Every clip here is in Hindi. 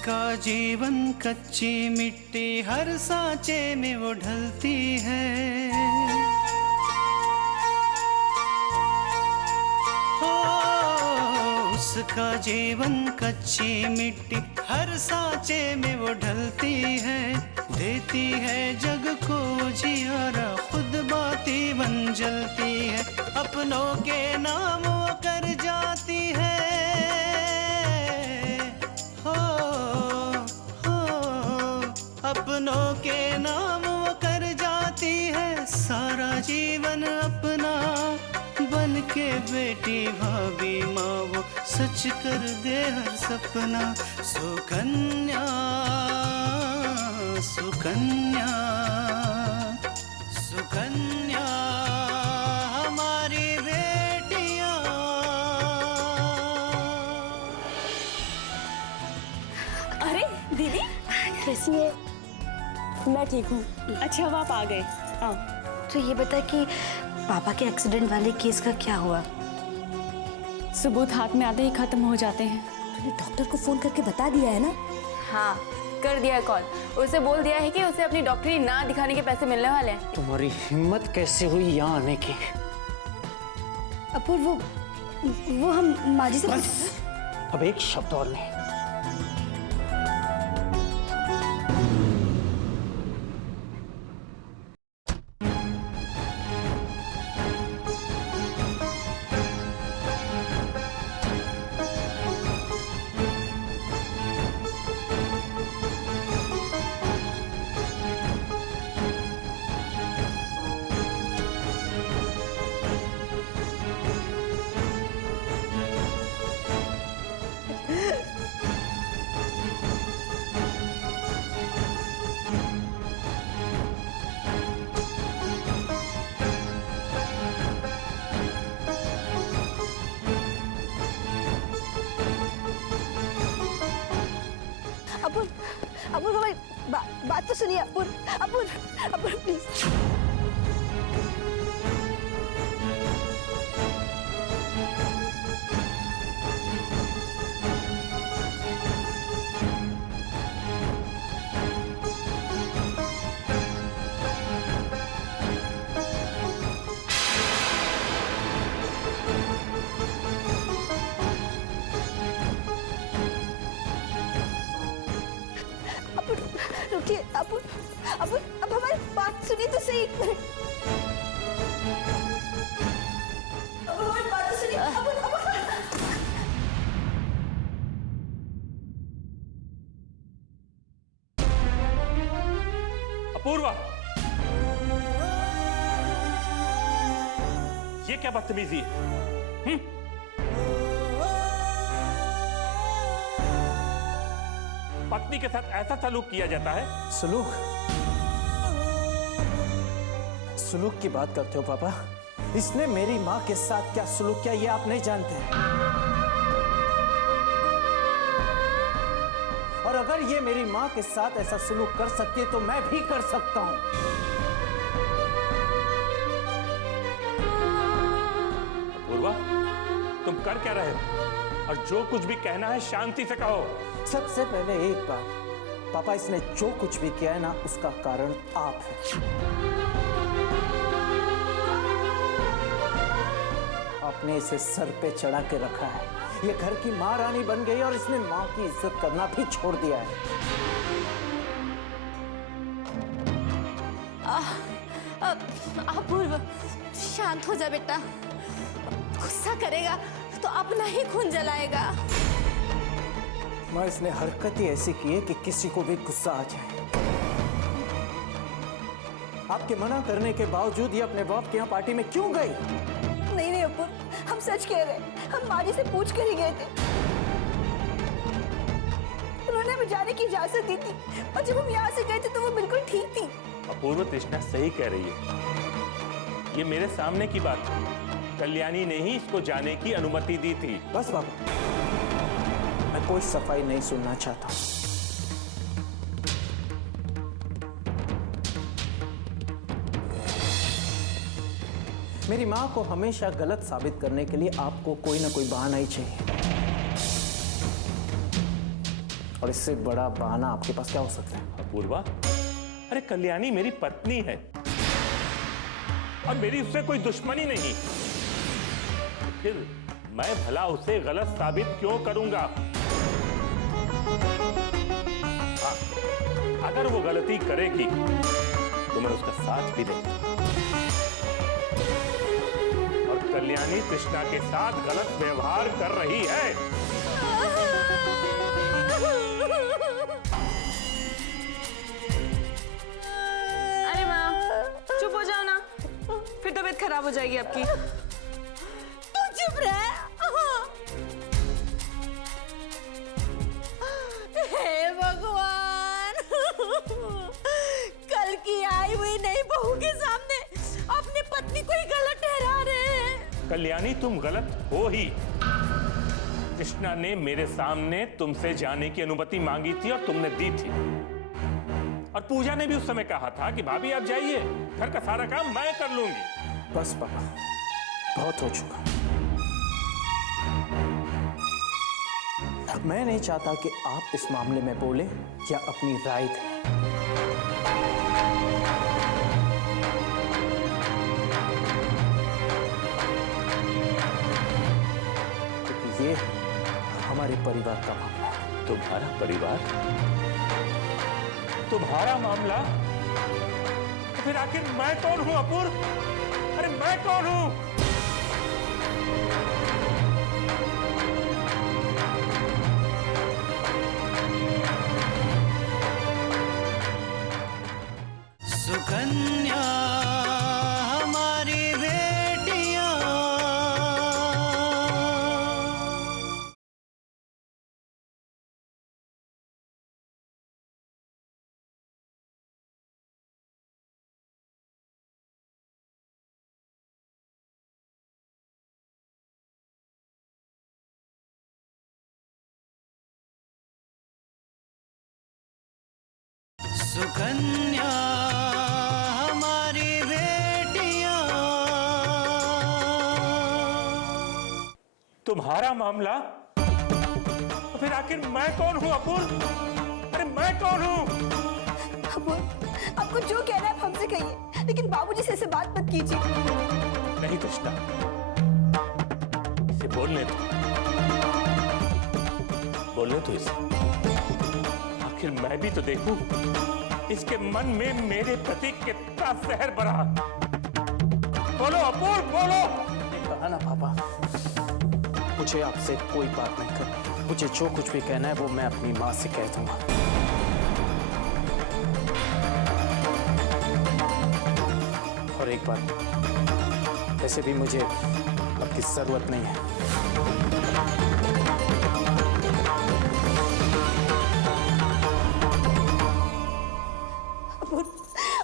उसका जीवन कच्ची मिट्टी हर सांचे में वो ढलती है। हो उसका जीवन कच्ची मिट्टी हर सांचे में वो ढलती है। देती है जग को जियारा, खुद बाती बन जलती है। अपनों के नाम वो कर जाती है। हो अपनों के नाम वो कर जाती है। सारा जीवन अपना बन के बेटी भाभी माँ वो सच कर दे हर सपना। सुकन्या सुकन्या सुकन्या हमारी बेटियां। अरे दीदी कैसी है? मैं ठीक हूँ। अच्छा अब आप आ गए। आओ। तो ये बता कि पापा के एक्सीडेंट वाले केस का क्या हुआ? सबूत हाथ में आते ही खत्म हो जाते हैं। तूने डॉक्टर को फोन करके बता दिया है ना? हाँ कर दिया है कॉल। उसे बोल दिया है कि उसे अपनी डॉक्टरी ना दिखाने के पैसे मिलने वाले हैं। तुम्हारी हिम्मत कैसे हुई यहाँ आने की? अपूर्व वो हम माँ जी से बस अब एक शब्द और नहीं। अपूर्व हमारी बात तो सुनिए। अपूर्व प्लीज। रुकिए अब हमारी बात सुनिए तो सही। हमारी बात तो सुनिए। अपूर्वा, ये क्या बदतमीजी है? पत्नी के साथ ऐसा सलूक किया जाता है? सलूक की बात करते हो पापा? इसने मेरी माँ के साथ क्या सलूक किया ये आप नहीं जानते। और अगर ये मेरी माँ के साथ ऐसा सलूक कर सकती है तो मैं भी कर सकता हूँ। अपूर्वा, तुम कर क्या रहे हो? और जो कुछ भी कहना है शांति से कहो। सबसे पहले एक बात पापा, इसने जो कुछ भी किया है ना उसका कारण आप है। आपने इसे सर पे चढ़ा के रखा है। ये घर की महारानी बन गई और इसने माँ की इज्जत करना भी छोड़ दिया है। अपूर्व शांत हो जा बेटा। गुस्सा करेगा तो अपना ही खून जलाएगा। माँ, इसने हरकत ही ऐसी की है कि किसी को भी गुस्सा आ जाए। आपके मना करने के बावजूद ये अपने बाप के यहाँ पार्टी में क्यों गई? नहीं अपूर्व, हम सच कह रहे हैं। हम माँ जी से पूछ कर ही गए थे। उन्होंने हमें जाने की इजाजत दी थी और जब हम यहाँ से गए थे तो वो बिल्कुल ठीक थी। अपूर्व, तृष्णा सही कह रही है। ये मेरे सामने की बात है। कल्याणी ने ही इसको जाने की अनुमति दी थी। बस बाबा, मैं कोई सफाई नहीं सुनना चाहता। मेरी माँ को हमेशा गलत साबित करने के लिए आपको कोई ना कोई बहाना ही चाहिए। और इससे बड़ा बहाना आपके पास क्या हो सकता है? अपूर्वा, अरे कल्याणी मेरी पत्नी है और मेरी उससे कोई दुश्मनी नहीं। फिर मैं भला उसे गलत साबित क्यों करूंगा? हाँ, अगर वो गलती करेगी तो मैं उसका साथ भी दूंगा। और कल्याणी कृष्णा के साथ गलत व्यवहार कर रही है। अरे माँ, चुप हो जाओ ना, फिर तबीयत खराब हो जाएगी आपकी। तू चुप रह। हे भगवान, कल की आई हुई नई बहू के सामने अपनी पत्नी को ही गलत ठहरा रहे हैं। कल्याणी, तुम गलत हो ही। कृष्णा ने मेरे सामने तुमसे जाने की अनुमति मांगी थी और तुमने दी थी। और पूजा ने भी उस समय कहा था कि भाभी आप जाइए, घर का सारा काम मैं कर लूंगी। बस पापा, बहुत हो चुका। मैं नहीं चाहता कि आप इस मामले में बोले या अपनी राय दें। क्योंकि ये हमारे परिवार का मामला है। तुम्हारा परिवार? तुम्हारा मामला? तो फिर आखिर मैं कौन हूं अपूर्व? अरे मैं कौन हूं? सुकन्या हमारी बेटियां। सुकन्या हमारी बेटियां। तुम्हारा मामला? तो फिर आखिर मैं कौन हूं अपूर्व? अरे मैं कौन हूं? आपको जो कहना है आप हमसे कहिए, लेकिन बाबूजी से ऐसे बात मत कीजिए। नहीं कृष्णा, इसे बोलने दो, बोलने दो इसे। आखिर मैं भी तो देखूं इसके मन में मेरे प्रति कितना जहर भरा। बोलो अपूर्व, बोलो। कहा ना पापा, मुझे आपसे कोई बात नहीं करनी। मुझे जो कुछ भी कहना है वो मैं अपनी माँ से कह दूंगा। और एक बात, वैसे भी मुझे आपकी जरूरत नहीं है।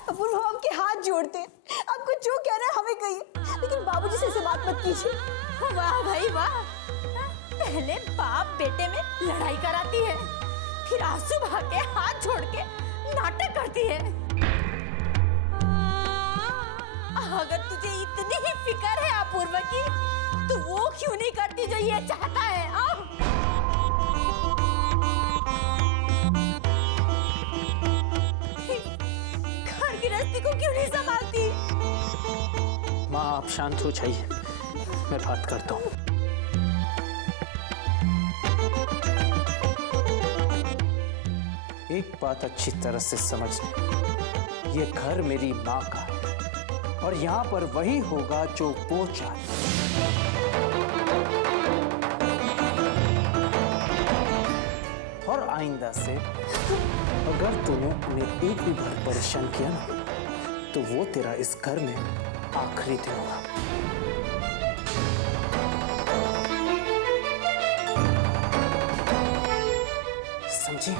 अपूर्व, हम आपके हाथ जोड़ते हैं, आपको जो कहना है हमें कहिए, लेकिन बाबूजी से ऐसे बात मत कीजिए। वाह भाई वाह, पहले बाप बेटे में लड़ाई कराती है, फिर आंसू बहा के हाथ जोड़ के नाटक करती है। अगर तुझे इतनी ही फिक्र है अपूर्व की, तो वो क्यों नहीं करती जो ये चाहता है? घर गृहस्थी को क्यों नहीं संभालती? माँ आप शांत हो जाइए, मैं बात करता हूँ। एक बात अच्छी तरह से समझ लें, ये घर मेरी माँ का है और यहाँ पर वही होगा जो वो चाहे। और आइंदा से अगर तूने उन्हें एक भी बार परेशान किया ना, तो वो तेरा इस घर में आखिरी दिन होगा। समझी?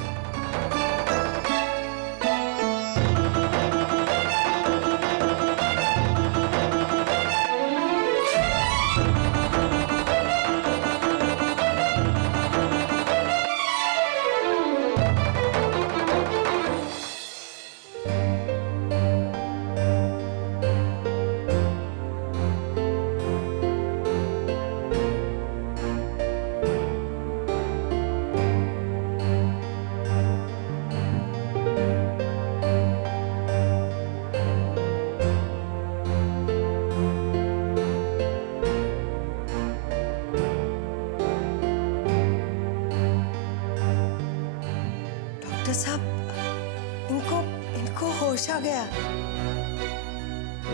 होश आ गया।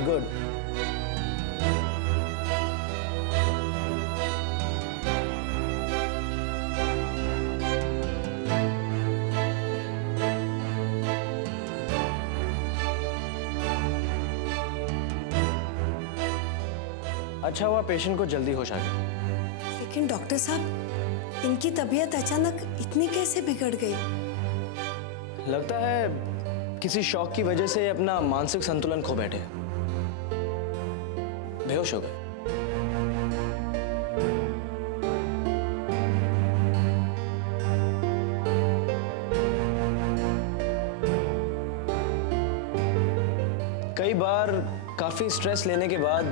गुड। अच्छा हुआ पेशेंट को जल्दी होश आ गया। लेकिन डॉक्टर साहब, इनकी तबीयत अचानक इतनी कैसे बिगड़ गई? लगता है किसी शॉक की वजह से अपना मानसिक संतुलन खो बैठे, बेहोश हो गए। कई बार काफी स्ट्रेस लेने के बाद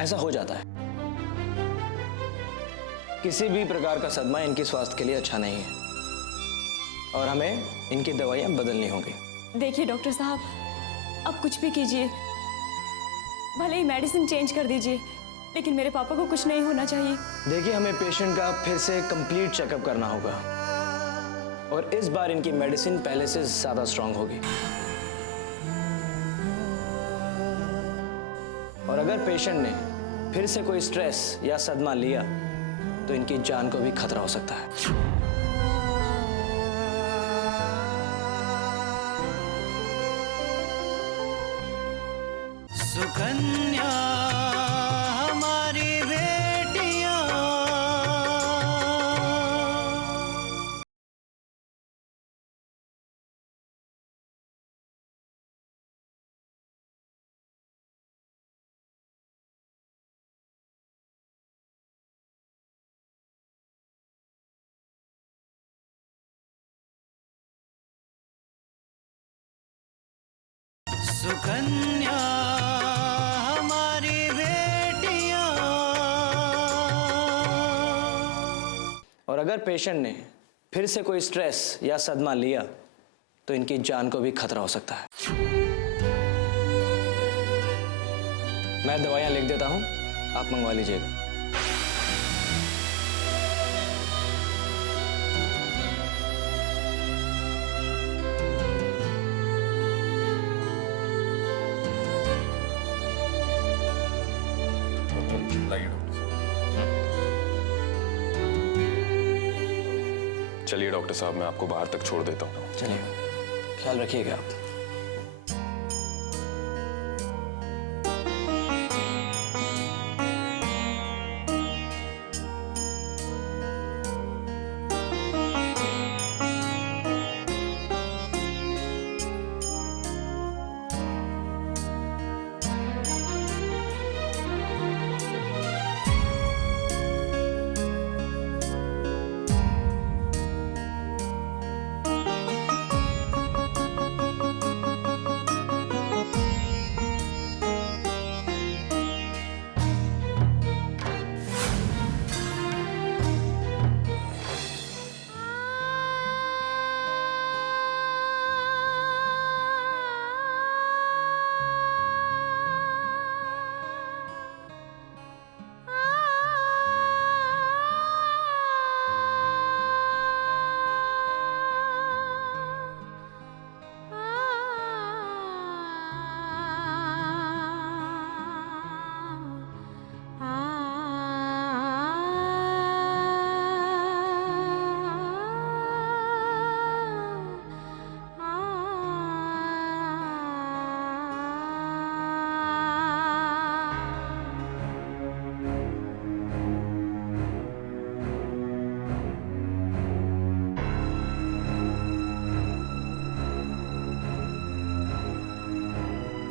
ऐसा हो जाता है। किसी भी प्रकार का सदमा इनके स्वास्थ्य के लिए अच्छा नहीं है और हमें इनकी दवाइयां बदलनी होंगी। देखिए डॉक्टर साहब, अब कुछ भी कीजिए, भले ही मेडिसिन चेंज कर दीजिए, लेकिन मेरे पापा को कुछ नहीं होना चाहिए। देखिए, हमें पेशेंट का फिर से कंप्लीट चेकअप करना होगा और इस बार इनकी मेडिसिन पहले से ज्यादा स्ट्रांग होगी। और अगर पेशेंट ने फिर से कोई स्ट्रेस या सदमा लिया तो इनकी जान को भी खतरा हो सकता है। सुकन्या हमारी बेटियां, सुकन्या हमारी बेटियां। और अगर पेशेंट ने फिर से कोई स्ट्रेस या सदमा लिया तो इनकी जान को भी खतरा हो सकता है। मैं दवाइयां लिख देता हूं, आप मंगवा लीजिएगा। चलिए डॉक्टर साहब, मैं आपको बाहर तक छोड़ देता हूँ। चलिए, ख्याल रखिएगा आप।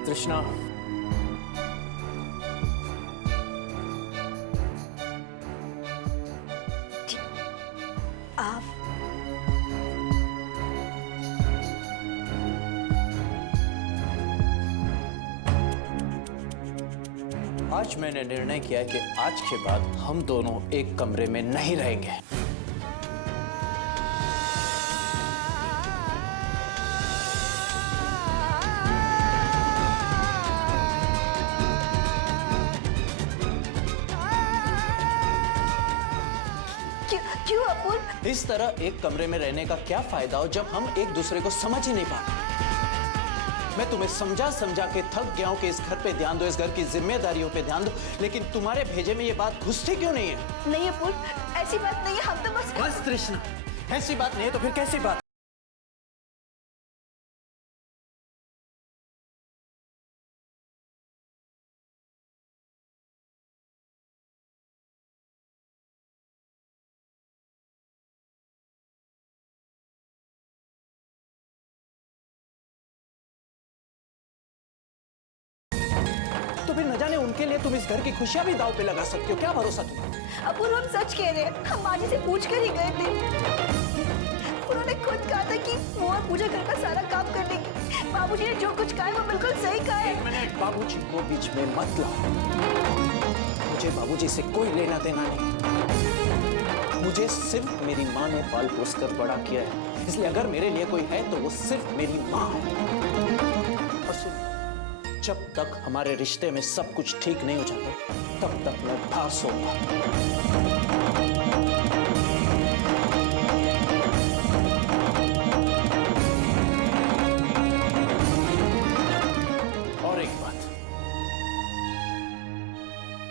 तृष्णा, आप आज मैंने निर्णय किया कि आज के बाद हम दोनों एक कमरे में नहीं रहेंगे। क्यों अपूर्व? इस तरह एक कमरे में रहने का क्या फायदा हो जब हम एक दूसरे को समझ ही नहीं पाते। मैं तुम्हें समझा समझा के थक गया हूं कि इस घर पे ध्यान दो, इस घर की जिम्मेदारियों पे ध्यान दो, लेकिन तुम्हारे भेजे में ये बात घुसती क्यों नहीं है? नहीं अपूर्व, ऐसी बात नहीं है, हम तो बस तृष्णा, ऐसी बात नहीं है तो फिर कैसी बात? तो फिर न जाने उनके लिए तुम इस घर की खुशियां भी दांव पे लगा सकते हो, क्या भरोसा तुम्हें? अपूर्व, हम सच कह रहे हैं, हम माजी से पूछ कर ही गए थे। उन्होंने खुद कहा था कि वो और पूजा घर का सारा काम कर देंगी। बाबूजी ने जो कुछ कहा है वो बिल्कुल सही कहा है। बाबूजी को बीच में मत लाओ, मुझे बाबूजी से कोई लेना देना नहीं। मुझे सिर्फ मेरी माँ ने पाल पोस कर बड़ा किया है, इसलिए अगर मेरे लिए कोई है तो वो सिर्फ मेरी माँ है। और सुन, जब तक हमारे रिश्ते में सब कुछ ठीक नहीं हो जाता तब तक मैं बाहर सोऊंगा। और एक बात,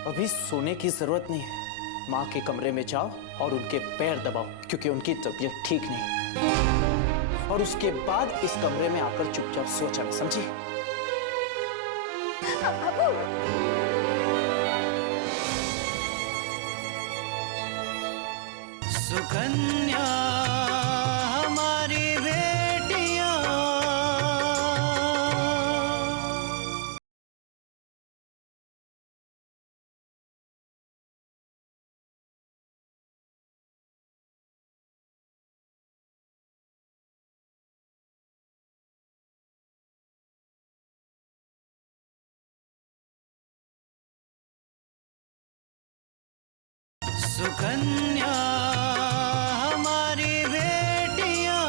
अभी सोने की जरूरत नहीं है। माँ के कमरे में जाओ और उनके पैर दबाओ, क्योंकि उनकी तबीयत ठीक नहीं। और उसके बाद इस कमरे में आकर चुपचाप सो जाना, समझी? सुकन्या हमारी बेटियां, सुकन्या हमारी बेटियां।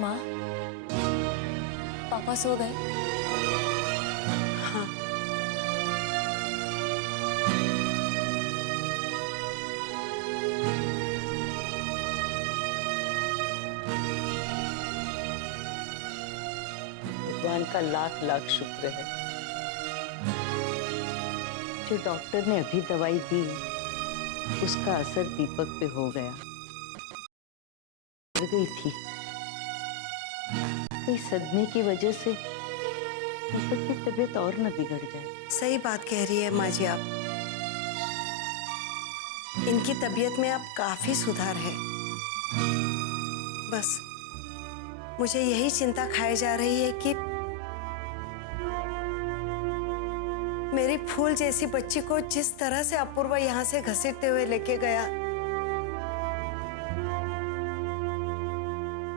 माँ, पापा सो गए? भगवान का लाख लाख शुक्र है जो डॉक्टर ने अभी दवाई दी उसका असर दीपक पे हो गया। मर गई थी, कई सदमे की वजह से दीपक की तबीयत और न बिगड़ जाए। सही बात कह रही है माँ जी आप। इनकी तबीयत में अब काफी सुधार है। बस मुझे यही चिंता खाई जा रही है कि मेरी फूल जैसी बच्ची को जिस तरह से अपूर्वा यहाँ से घसीटते हुए लेके गया,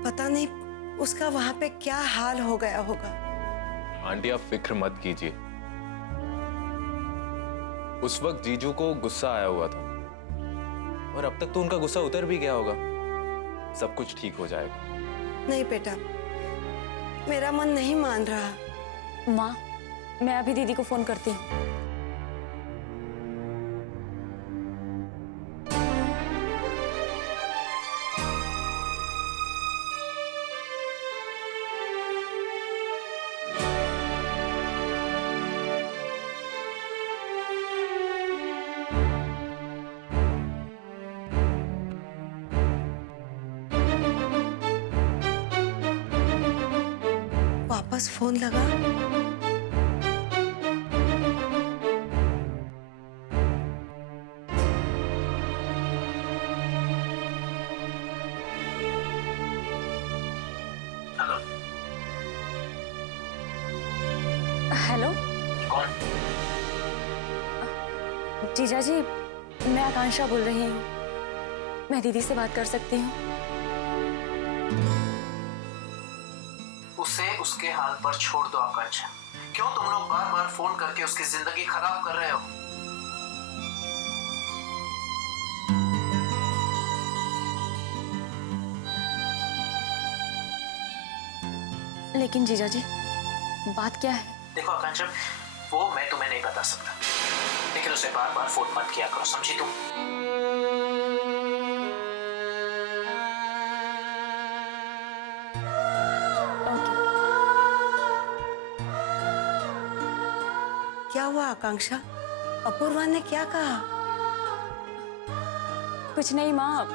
पता नहीं उसका वहां पे क्या हाल हो गया होगा। आंटी आप फिक्र मत कीजिए, उस वक्त जीजू को गुस्सा आया हुआ था और अब तक तो उनका गुस्सा उतर भी गया होगा। सब कुछ ठीक हो जाएगा। नहीं बेटा, मेरा मन नहीं मान रहा। माँ, मैं अभी दीदी को फोन करती हूँ। वापस फोन लगा। हेलो, कौन? जीजा जी, मैं आकांक्षा बोल रही हूँ। मैं दीदी से बात कर सकती हूँ? उसे उसके हाल पर छोड़ दो आकांक्षा। क्यों तुम लोग बार बार फोन करके उसकी जिंदगी खराब कर रहे हो? लेकिन जीजा जी, बात क्या है? देखो आकांक्षा, वो मैं तुम्हें नहीं बता सकता, लेकिन उसे बार बार फोन मत किया करो, समझी तुम? क्या हुआ आकांक्षा? अपूर्वा ने क्या कहा? कुछ नहीं माँ,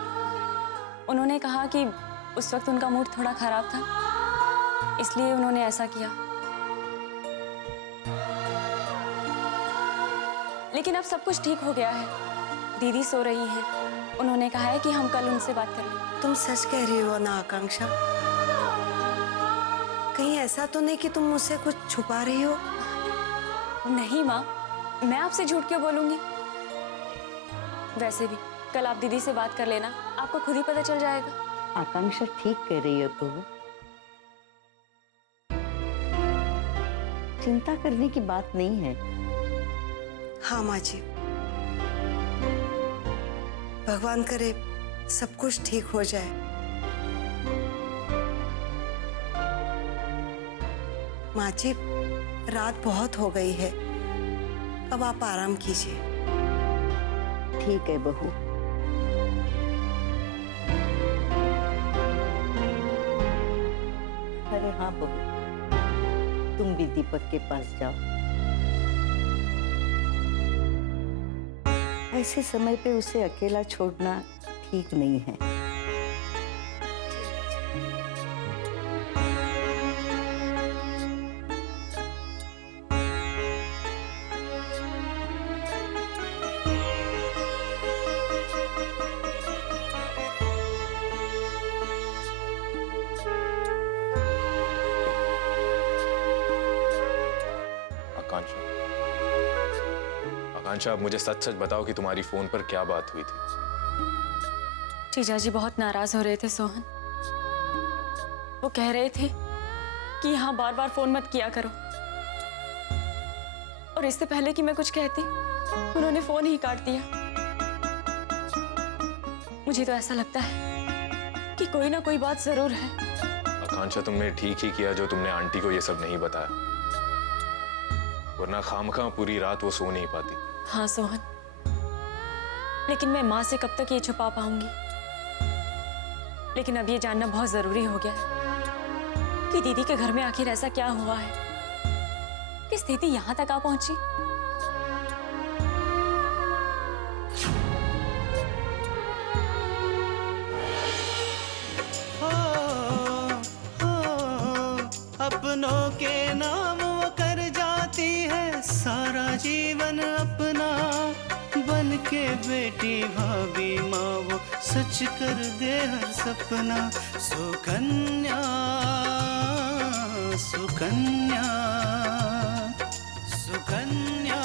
उन्होंने कहा कि उस वक्त उनका मूड थोड़ा खराब था, इसलिए उन्होंने ऐसा किया। लेकिन अब सब कुछ ठीक हो गया है। दीदी सो रही है, उन्होंने कहा है कि हम कल उनसे बात कर लें। तुम सच कह रही हो ना आकांक्षा? कहीं ऐसा तो नहीं कि तुम मुझसे कुछ छुपा रही हो? नहीं माँ, मैं आपसे झूठ क्यों बोलूंगी? वैसे भी कल आप दीदी से बात कर लेना, आपको खुद ही पता चल जाएगा। आकांक्षा ठीक कह रही है बहू, चिंता करने की बात नहीं है। हाँ माँ जी, भगवान करे सब कुछ ठीक हो जाए। माँ जी, रात बहुत हो गई है, अब आप आराम कीजिए। ठीक है बहू। अरे हाँ बहू, तुम भी दीपक के पास जाओ। ऐसे समय पे उसे अकेला छोड़ना ठीक नहीं है। आकांक्षा, अब मुझे सच सच बताओ कि तुम्हारी फोन पर क्या बात हुई थी? जीजा जी बहुत नाराज हो रहे थे सोहन। वो कह रहे थे कि यहाँ बार बार फोन मत किया करो, और इससे पहले कि मैं कुछ कहती उन्होंने फोन ही काट दिया। मुझे तो ऐसा लगता है कि कोई ना कोई बात जरूर है। आकांक्षा, तुमने ठीक ही किया जो तुमने आंटी को ये सब नहीं बताया, वरना खामखा पूरी रात वो सो नहीं पाती। हाँ सोहन, लेकिन मैं माँ से कब तक ये छुपा पाऊंगी? लेकिन अब ये जानना बहुत जरूरी हो गया है कि दीदी के घर में आखिर ऐसा क्या हुआ है कि स्थिति यहाँ तक आ पहुंची। अपनों के नाम वो कर जाती है सारा जीवन अपना, बन के बेटी भाभी माँ वो सच कर दे हर सपना। सुकन्या सुकन्या सुकन्या